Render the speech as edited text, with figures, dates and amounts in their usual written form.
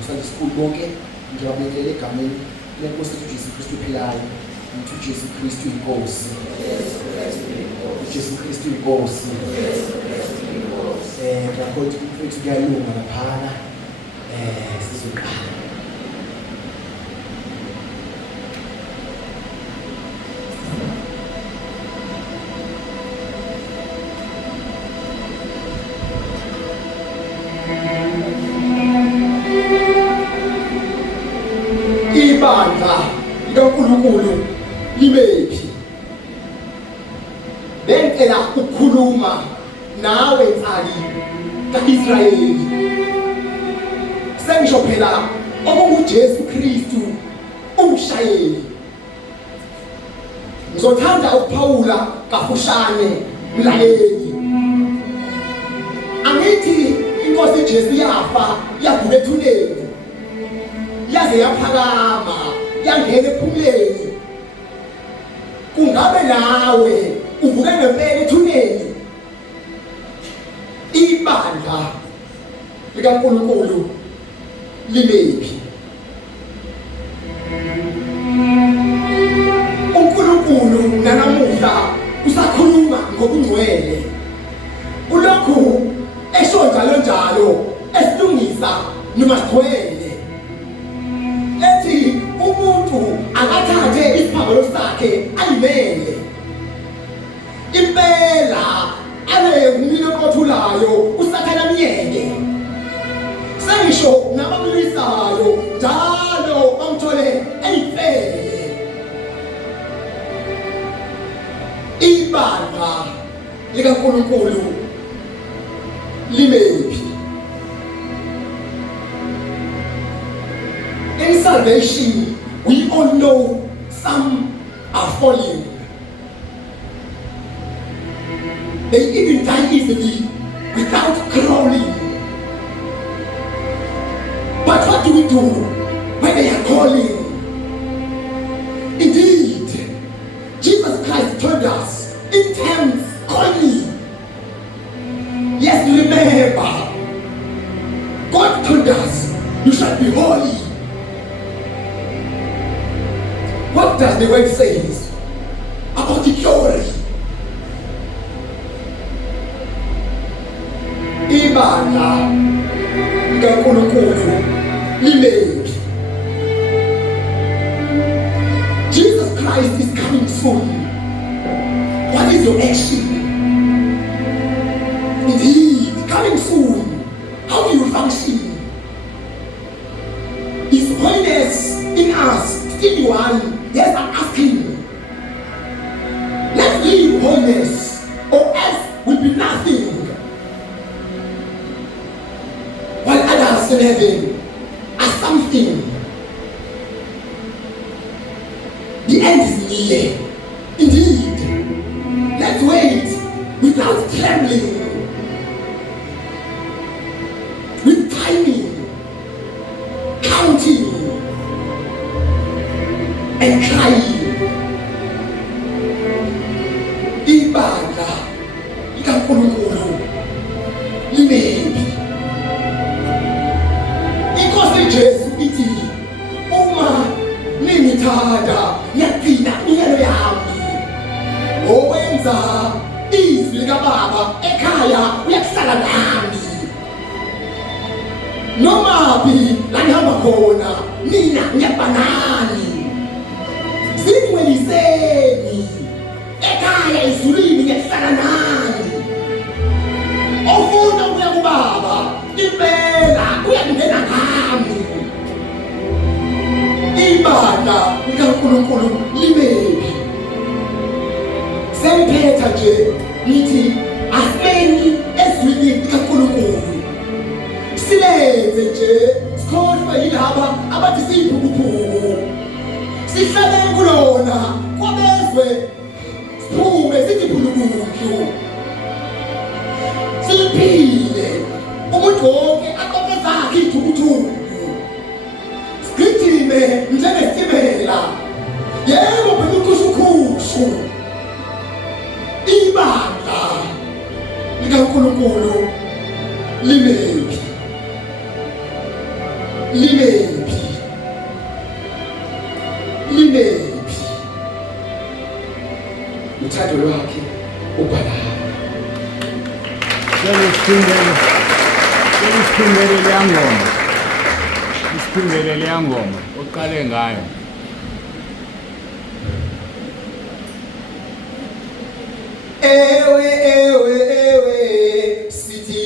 Usalisikhulu bonke ngiyabingelela egameni lenkosi yethu Jesu Kristu ophilayo. Ngithi uJesu Kristu inkosi. uJesu Kristu inkosi. Ngakho ukuthi kuyalunga laphana sizoqala. Ibandla likaNkulunkulu libephi? Bengicela ukukhuluma nawe ntsali kaIsrayeli. Sengisho phela okunguJesu Kristu umshayeli. Ngizothanda ukuphawula kafushane mlaleli. Angithi inkosi Jesu yafa yavuka ethuneni. Yaze yaphakama yangena ephumleni. Kungabe nawe uvuke ngempela ethuneni? Ibandla likaNkulunkulu libephi? uNkulunkulu nanamuhla usakhuluma ngobungcwele. Ulokhu esho njalo esilungisa noma sigcwele. Ethi umuntu akathathe isiphambano sakhe ayimele. Impela ngumlilo oqothulayo usathana myeke. Sengisho nabamlisayo njalo bamthole eyifele. Ibandla likaNkulunkulu libephi? In salvation, we all know some are falling. They even die easily without crawling. But what do we do when they are calling? Indeed, Jesus Christ told us in terms, call me. Yes, remember, God told us, you shall be holy. What does the word say about the glory? Ibandla likaNkulunkulu libephi? Jesus Christ is coming soon. What is your action? Indeed, coming soon. How do you function? His holiness in us still one? Yes, I'm asking. Let's live holiness, or else will be nothing. While others in heaven are something. The end is near. Indeed, let's wait without trembling, with timing, counting, and crying. Ibandla likaNkulunkulu libephi? Inkosi Jesu ithi uma ningithanda ngiyagcina imiyalo yami. Owenza izwi likaBaba ekhaya uyakuhlala nami. Nomaphi la ngihamba khona mina ngiyaba nani. Zingweliseni ekhaya ezulwini ngiyahlala nani. Ofuna ukuya kuBaba impela uyangena nami. Ibandla likaNkulunkulu libephi? Semphetha nje ngithi asibeni ezwini likaNkulunkulu. Silenze nje sikhohlwe yilaba abathi siyibhukubhuku. Sihlale kulona kwabezwe siphume sithi phulukulu. Siphile umuntu wonke aqoqe zakhe ithukuthuku. Sigijime njengesitimela. Yebo phela ukhushukhushu. Ibandla likaNkulunkulu libephi? limephi, uthando lwakhe ubhalala. Isiphindele leya ngoma oqale ngayo. Ewe, sithi